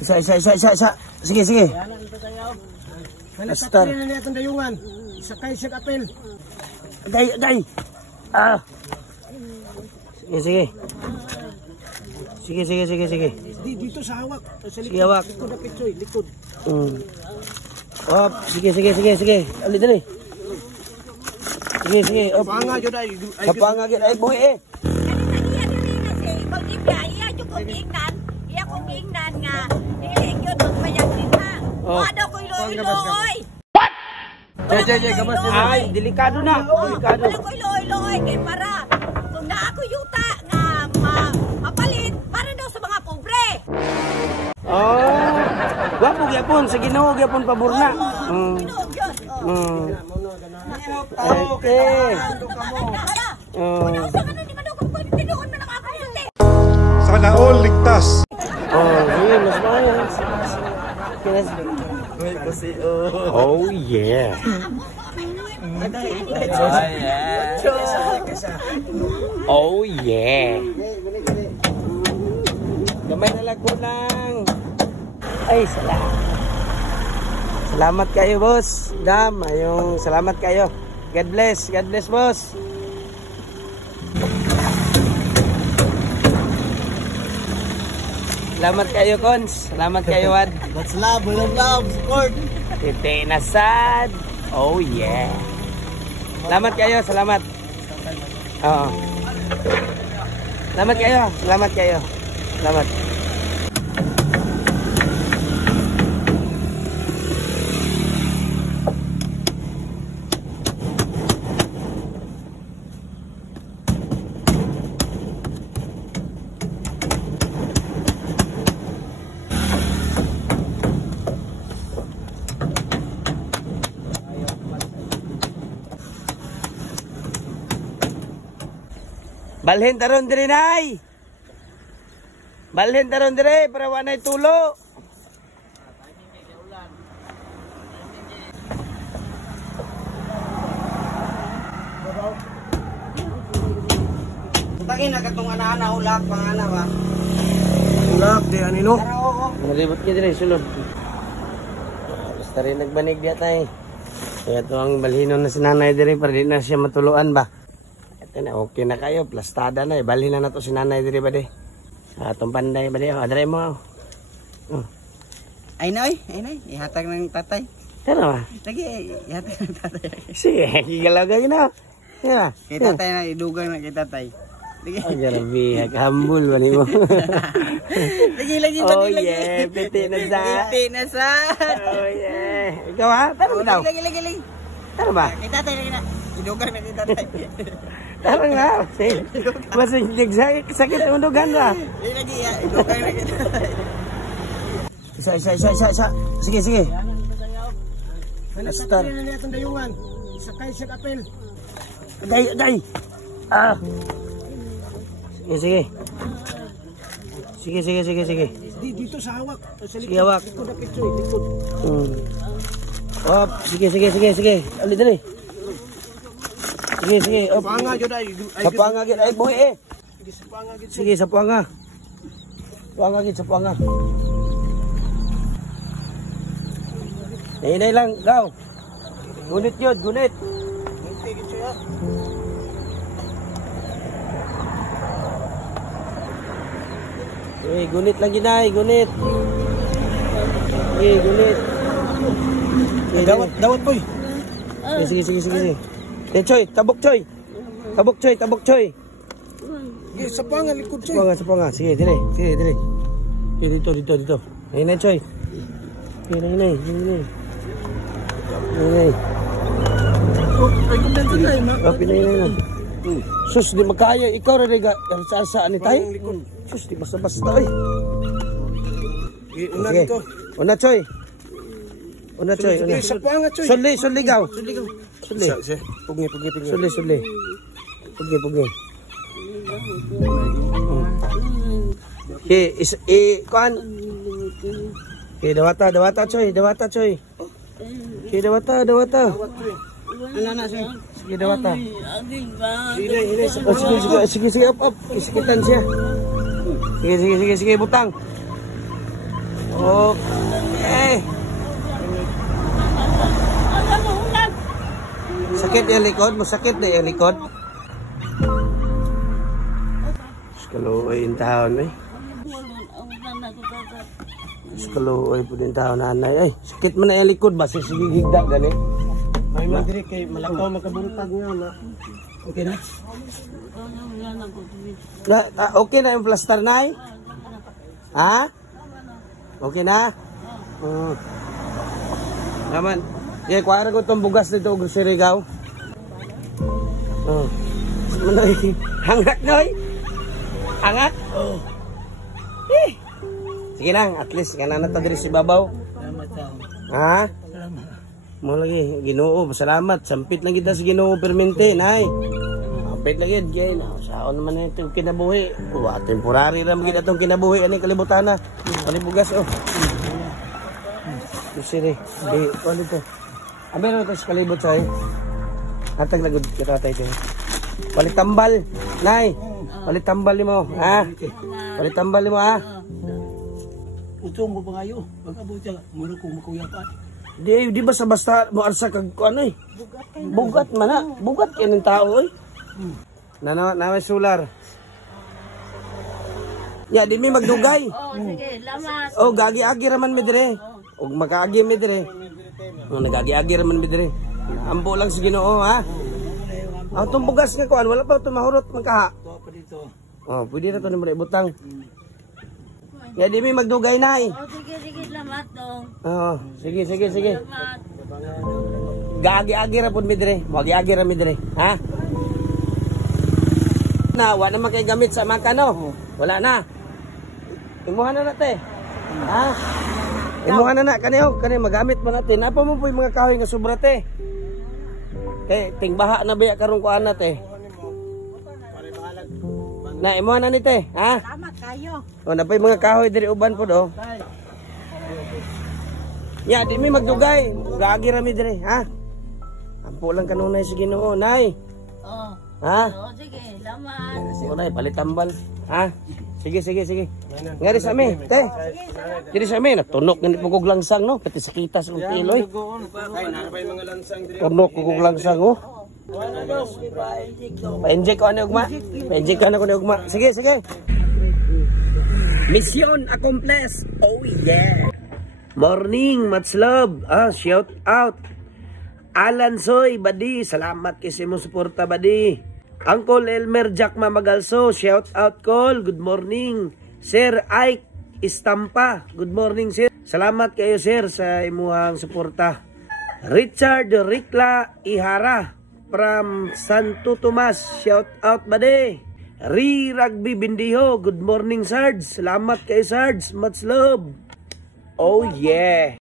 Isa. Sige. Malastar na niya itong dayungan. Sakay siya apel. Day. Ah. Sige. Dito sa hawak. Sa likod. Sige, hawak. Likod na pitsoy. Likod. Op, sige. Ali dali. Sige. Op. Panga jud ay. Kapanga gid ay buhi eh. Iya kong ingnan nga. Dili gyud magbayag din ha. Wala ko iloy. Jay, gamas na. Ay, delikado na. Delikado. Wala ko iloy kay para kung na ako yuta nga mapalit para daw sa mga pobre. Oh. Wapo gyapon sa Ginoo gyapon pabor na. Okay. Sana all ligtas. Sige, mas mahal. Oh yeah. Oh yeah. Gamay na lang kulang. Ay, salamat kayo, boss. Dam, ayong salamat kayo. God bless, boss. Salamat kayo, Cons. Salamat kayo, Wad. That's love, support. Titi na sad. Oh yeah. Salamat kayo, salamat. Oo. Salamat kayo. Salamat. Balhin taron diri nay. Balhin taron diri para wanay tulo. Tangin na katong ana-ana ulak pangana ba. Ulak di anino. Malibot ka diri sulod. Basta rin nagbanig diya tay. Kaya to ang balhinon na sinanay diri para di na siya matuluan ba. Okay na kayo, plastada na eh. Balhin na to si nanay diri ba de. Sa atong panday ba de. Adre mo. Ay nay, ihatag ng tatay. Tara ba? Lagi, ihatag ng tatay. Sige, gigalaw na. Yeah. Kay tatay na, idugang na kay tatay. Lagi. Oh, grabe, hambul ba ni mo? Lagi. Oh yeah, piti na sa. Oh yeah. Ikaw ha? Tara ba daw? Lagi. Tara ba? Kay tatay lagi na. Idugang na kay tatay. Tara nga. Masing sakit undugan ba? Lagi, idugang na kay tatay. Isa. Sige. Malastar na niya itong dayungan. Sakay siya apel. Day. Ah. Sige. Dito sa hawak. Sa likod. Sige, hawak. Likod na pitsoy. Likod. Op, sige. Ali dali. Sige. Op. Panga jud ay. Sapanga gid ay buhi eh. Sige, sapanga gid. Sige, sapanga. Nay lang, gaw. Gunit yun. Hindi gid siya. Gunit lang ginay, gunit. Gunit. Dawat boy. Sige. Choy, tabok choy. Sige, sapanga likod siya. Sapanga. Sige, dire. Dito. Nay choy. Nay. Pinay na. Sus, di magkaya. Ikaw rin saan ni tayo? Sus, di basta-basta eh. Una dito. Una, Choy. Sapanga, Choy. Suli, gaw. Suli. Pugi. Suli. Pugi. Kuan. Dawata, Choy. Dawata. Ano siya? Sige, dawata. Sige, up. Isikitan siya. Sige, butang. Okay. Sakit yung likod? Masakit na yung likod? Kaluoy yung taon eh. Kaluoy po din taon nanay. Ay, sakit mo na yung likod ba? Sisigigda gani. May madiri kay malakaw makabuntag nga na. Okay na? Okay na yung plaster na eh? Ha? Okay na? Naman. Yeah, kuwara ko itong bugas nito o Sirigaw. Manoy. Hangat noy. Hangat? Eh. Sige lang, at least kana na ta diri si babaw. Salamat tayo. Ha? Salamat. Mo lagi Ginoo, salamat. Sampit lang kita sa Ginoo permente, nay. Sampit lang gid kay na saon naman ito kinabuhi. Wa temporary lang gid atong kinabuhi ani kalibutan na. Ani bugas oh. Siri, di ko dito. Abi ra tas kalibot say. Hatag lagod kita tay ito. Palit tambal, nay. Palit tambal mo, ha? Palit tambal mo, ha? Utong mo pa kayo. Pagkabot siya, muna kong makuyapan. Di ba sa basta mo arsa kag ano eh? Bugat man na. Bugat kay ng tao eh. Nawa solar. Ya, di mi magdugay. Sige, lamat. Oh, gagi-agi raman mi dire. Og makaagi mi dire. Oh, nagagi-agi raman mi dire. Ambo lang si Ginoo, ha? Ang tong bugas nga kuan, wala pa to mahurot magkaha. Ito pa dito. Oh, pwede na to ni ibutang. Ya, di mi magdugay na eh. Sige, lamat dong. Oh, sige. Lamat. Gagi-agi ra pud mi dire. Wagi-agi ra mi dire, ha? Na, wala naman kay gamit sa maka no. Wala na. Imuha na te. Ha? Imuha na kaniyo, kani magamit pa natin. Apa mo po yung mga kahoy nga sobra te? Tingbaha na biya karong kuan na te. Na imuha na ni te, ha? Salamat kayo. O na pa yung mga kahoy diri uban po do. Ya, di mi magdugay. Gagi ra mi dire, ha? Ampo lang kanunay si Ginoo, nay. Oh. Ha? Sige, lamat. Sige nay, palit tambal. Ha? Sige. Ngari sa mi, te. Diri sa mi natunok ni pugog langsang no, pati sakita sa kiloy. Ay, narapay mga lansang diri. Tunok pugog langsang oh. Pa-inject ko ano ugma? Pa-inject ko ano ugma? Sige. Mission accomplished. Oh yeah. Morning, much love. Shout out. Alan Soy, badi. Salamat kasi mo suporta, badi. Uncle Elmer Jack Mamagalso, shout out call. Good morning. Sir Ike Istampa. Good morning, sir. Salamat kayo, sir, sa imuhang suporta. Richard Rikla Ihara from Santo Tomas. Shout out, badi. Rugby Bindiho. Good morning, Sarge. Salamat kayo, Sarge. Much love. Oh, yeah.